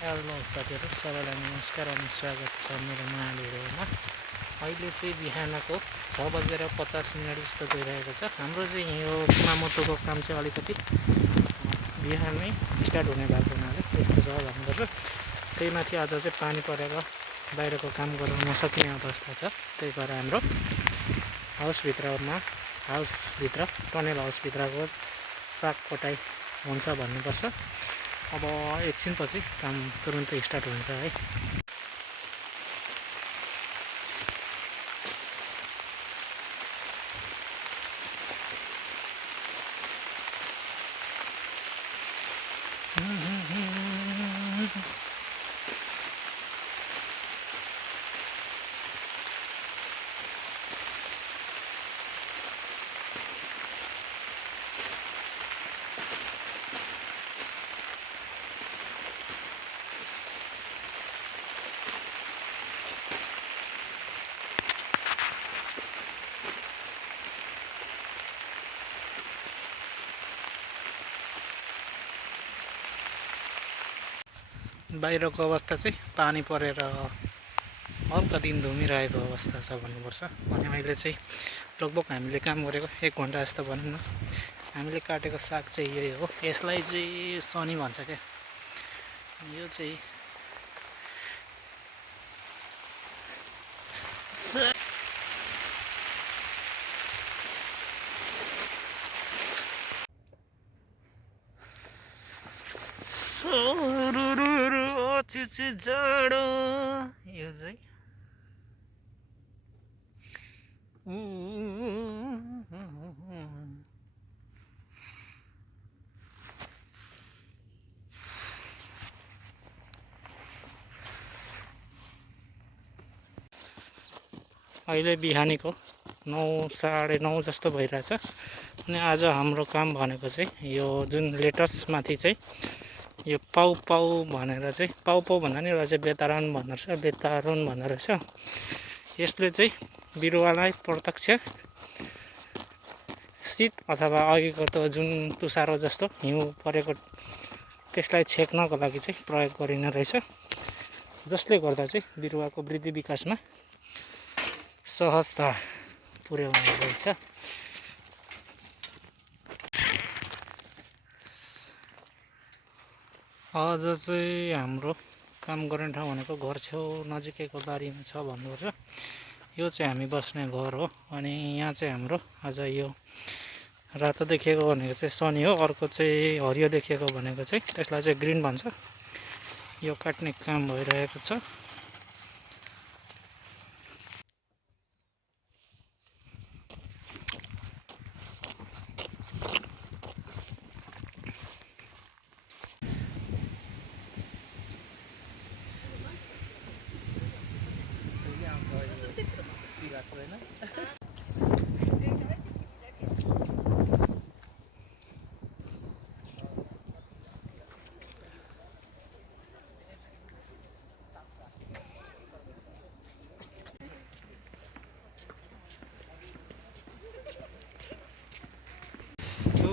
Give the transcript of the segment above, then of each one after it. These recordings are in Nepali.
हेलो साथीहरू, सबैलाई नमस्कार अनि स्वागत छ मेरो नयाँ भिडियोमा। अहिले चाहिँ बिहानको 6:50 जस्तो गइरहेको छ। हाम्रो चाहिँ यो कुमामोतोको काम चाहिँ अलिकति बिहानै स्टार्ट हुने भएको हुनाले त्यस्तो छ भन्नुपर्छ। त्यही माथि आज चाहिँ पानी परेर बाहिरको काम गर्न नसक्ने अवस्था छ। त्यही भएर हाम्रो हाउसभित्र टनेल हाउसभित्रको साग कटाइ हुन्छ भन्नुपर्छ। अब एकछिनपछि काम तुरुन्तै स्टार्ट हुन्छ है। बाहिरको अवस्था चाहिँ पानी परेर हल्का दिन धुमिरहेको अवस्था छ भन्नुपर्छ। अनि अहिले चाहिँ लगभग हामीले काम गरेको 1 घन्टा जस्तो भनौँ न। हामीले काटेको साग चाहिँ यही हो। यसलाई चाहिँ सनी भन्छ क्या। यो चाहिँ जाडो यो चाहिँ अहिले बिहानीको 9 साढे 9 जस्तो भइरहेछ। अनि आज हाम्रो काम भनेको चाहिँ यो जुन लेटर्समाथि चाहिँ यो पाउ पाउ भनेर चाहिँ पाउ भन्दा नि रहेछ बेतारुन भन्दो रहेछ, बेतारुन भन्दो रहेछ। यसले चाहिँ बिरुवालाई प्रत्यक्ष शीत अथवा अघिको त जुन तुषारो जस्तो हिउँ परेको त्यसलाई छेक्नको लागि चाहिँ प्रयोग गरिने रहेछ, जसले गर्दा चाहिँ बिरुवाको वृद्धि विकासमा सहजता पुर्याउने रहेछ। आज चाहिँ हाम्रो काम गर्ने ठाउँ भनेको घर छेउ नजिकैको बारीमा छ भन्नुपर्छ। यो चाहिँ हामी बस्ने घर हो। अनि यहाँ चाहिँ हाम्रो आज यो रातो देखिएको भनेको चाहिँ सनी हो, अर्को चाहिँ हरियो देखिएको भनेको चाहिँ त्यसलाई चाहिँ ग्रिन भन्छ। यो काट्ने काम भइरहेको छ।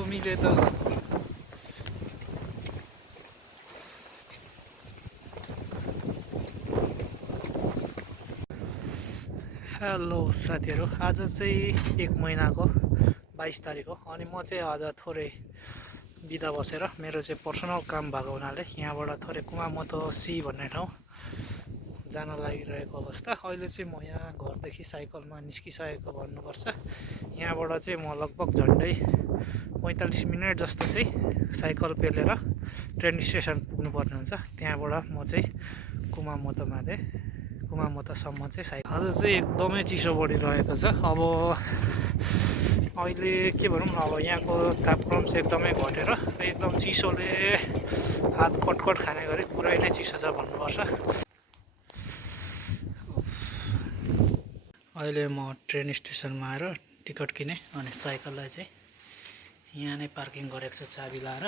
मिले त हेलो साथीहरू, आज चाहिँ 1 महिनाको 22 तारिक हो। अनि म चाहिँ आज थोरै बिदा बसेर मेरो चाहिँ पर्सनल काम भएको हुनाले यहाँबाट थोरै कुमामोतो सी भन्ने ठाउँ जान लागिरहेको अवस्था। अहिले चाहिँ म यहाँ घरदेखि साइकलमा निस्किसकेको भन्नुपर्छ। यहाँबाट चाहिँ म लगभग झन्डै 45 मिनट जस्तो चाहिँ साइकल पेलेर ट्रेन स्टेसन पुग्नुपर्ने हुन्छ। त्यहाँबाट म चाहिँ कुमामोतोसम्म चाहिँ साइकल। आज चाहिँ एकदमै चिसो बढिरहेको छ। अब अहिले के भनौँ न, अब यहाँको तापक्रम चाहिँ एकदमै घटेर एकदम चिसोले हात कटकट खाने गरी पुरै नै चिसो छ भन्नुपर्छ। अहिले म ट्रेन स्टेसनमा आएर टिकट किने अनि साइकललाई चाहिँ यहाँ नै पार्किङ गरेको छु चाबी लाएर।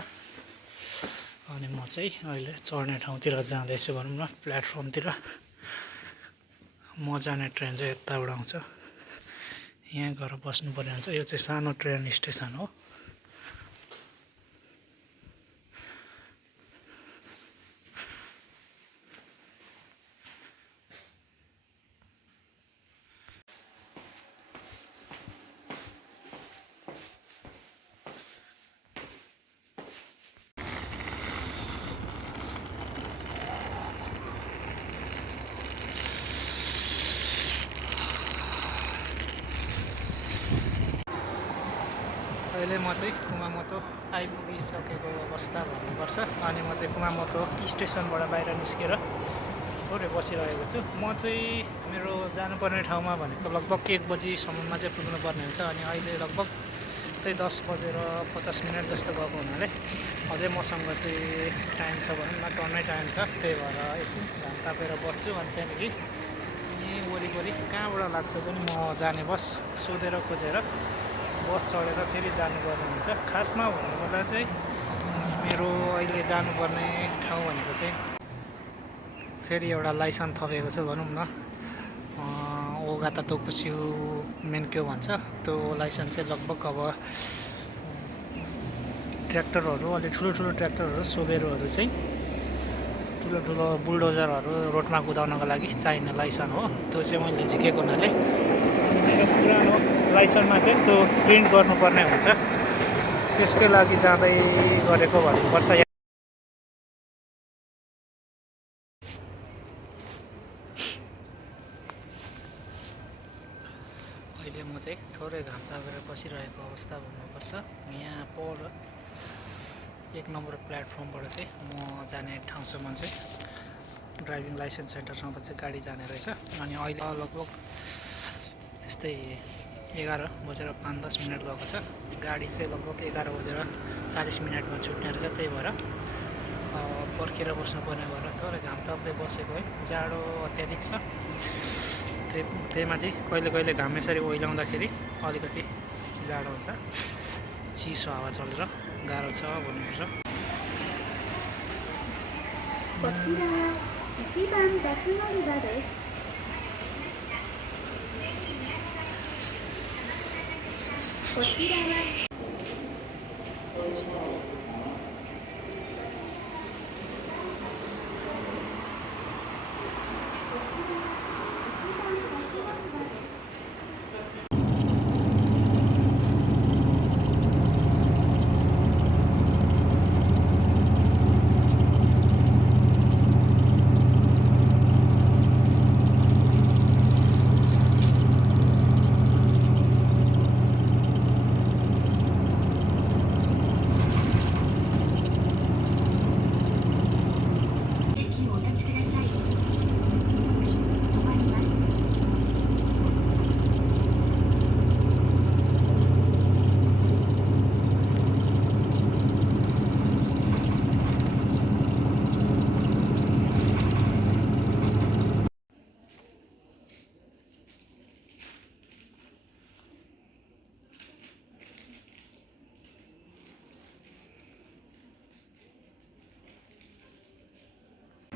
अनि म चाहिँ अहिले चढ्ने ठाउँतिर जाँदैछु भनौँ न, प्लेटफर्मतिर। म जाने ट्रेन चाहिँ यताबाट आउँछ, यहाँ गएर बस्नुपर्ने हुन्छ। यो चाहिँ सानो ट्रेन स्टेसन हो। अहिले म चाहिँ कुमामोतो आइपुगिसकेको अवस्था भन्नुपर्छ। अनि म चाहिँ कुमामोतो स्टेसनबाट बाहिर निस्केर थोरै बसिरहेको छु। म चाहिँ मेरो जानुपर्ने ठाउँमा भनेको लगभग 1 बजीसम्ममा चाहिँ पुग्नुपर्ने हुन्छ। अनि अहिले लगभग त्यही 10:50 जस्तो गएको हुनाले अझै मसँग चाहिँ टाइम छ भनौँ न, टन्नै टाइम छ। त्यही भएर एकछिन घाम तापेर बस्छु। अनि त्यहाँदेखि यहीँ वरिपरि कहाँबाट लाग्छ पनि म जाने बस सोधेर खोजेर बस चढेर फेरि जानुपर्ने हुन्छ। खासमा भन्नुपर्दा चाहिँ मेरो अहिले जानुपर्ने ठाउँ भनेको चाहिँ फेरि एउटा लाइसेन्स थपेको छ भनौँ न, ओगाता तोकुस्यु मेन्क्यो भन्छ। त्यो लाइसेन्स चाहिँ लगभग अब ट्र्याक्टरहरू, अलि ठुलो ट्र्याक्टरहरू, सोबेरोहरू चाहिँ ठुलो बुलडोजरहरू रोडमा कुदाउनको लागि चाहिने लाइसेन्स हो। त्यो चाहिँ मैले झिकेको हुनाले मेरो पुरानो लाइसेन्समा चाहिँ त्यो प्रिन्ट गर्नुपर्ने हुन्छ। त्यसकै लागि जाँदै गरेको भन्नुपर्छ। अहिले म चाहिँ थोरै घाम तापेर बसिरहेको अवस्था भन्नुपर्छ। यहाँ पर 1 नम्बर प्लेटफर्मबाट चाहिँ म जाने ठाउँसम्म चाहिँ ड्राइभिङ लाइसेन्स सेन्टरसम्म चाहिँ गाडी जाने रहेछ। अनि अहिले लगभग त्यस्तै 11:05-10 गएको छ। गाडी चाहिँ लगभग 11:40 छुट्ने रहेछ। त्यही भएर पर्खेर बस्नुपर्ने भएर थोरै घाम ताप्दै बसेको है। जाडो अत्याधिक छ। त्यही माथि कहिले घाम यसरी ओइलाउँदाखेरि अलिकति जाडो हुन्छ, चिसो हावा चलेर गाह्रो छ भन्नुपर्छ।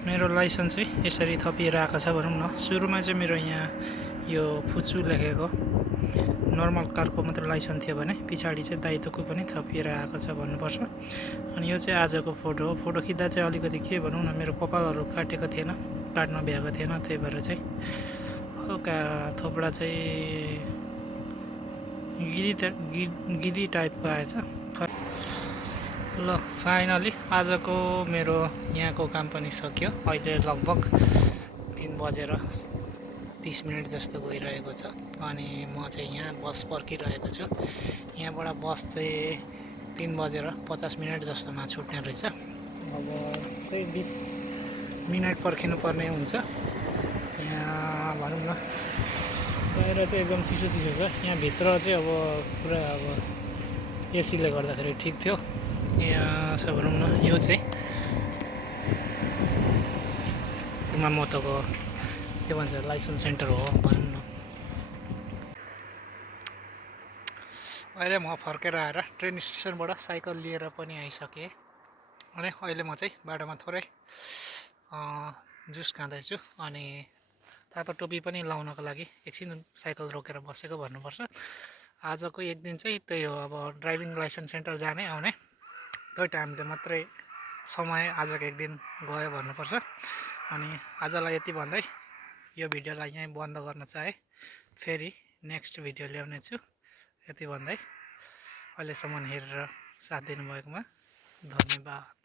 मेरो लाइसेन्स चाहिँ यसरी थपिएर आएको छ भनौँ न। सुरुमा चाहिँ मेरो यहाँ यो फुचु लेखेको नर्मल कारको मात्र लाइसेन्स थियो भने पछाडि चाहिँ दायित्वको पनि थपिएर आएको छ भन्नुपर्छ। अनि यो चाहिँ आजको फोटो हो। फोटो खिच्दा चाहिँ अलिकति के भनौँ न, मेरो कपालहरू काटेको थिएन, काट्न भ्याएको थिएन। त्यही भएर चाहिँ हल्का थोपडा चाहिँ गिरी टाइपको आएछ। ल फाइनली आजको मेरो यहाँको काम पनि सक्यो। अहिले लगभग 3:30 जस्तो गइरहेको छ। अनि म चाहिँ यहाँ बस पर्खिरहेको छु। यहाँबाट बस चाहिँ 3:50 जस्तोमा छुट्ने रहेछ। अब त्यही 20 मिनट पर्खिनु पर्ने हुन्छ। यहाँ भनौँ न बाहिर चाहिँ एकदम चिसो छ। यहाँभित्र चाहिँ अब पुरा अब एसीले गर्दाखेरि ठिक थियो। यहाँ छ भनौँ न, यो चाहिँ कुमामोतोको के भन्छ लाइसेन्स सेन्टर हो भनौँ न। अहिले म फर्केर आएर ट्रेन स्टेसनबाट साइकल लिएर पनि आइसकेँ। अनि अहिले म चाहिँ बाटोमा थोरै जुस खाँदैछु। अनि तातो टोपी पनि लाउनको लागि एकछिन साइकल रोकेर बसेको भन्नुपर्छ। आजको एक दिन चाहिँ त्यही हो, अब ड्राइभिङ लाइसेन्स सेन्टर जाने आउने त्यही टाइमले मात्रै समय आजको एक दिन गयो भन्नुपर्छ। अनि आजलाई यति भन्दै यो भिडियोलाई यहीँ बन्द गर्न चाहे। फेरि नेक्स्ट भिडियो ल्याउने छु। यति भन्दै अहिलेसम्म हेरेर साथ दिनुभएकोमा धन्यवाद।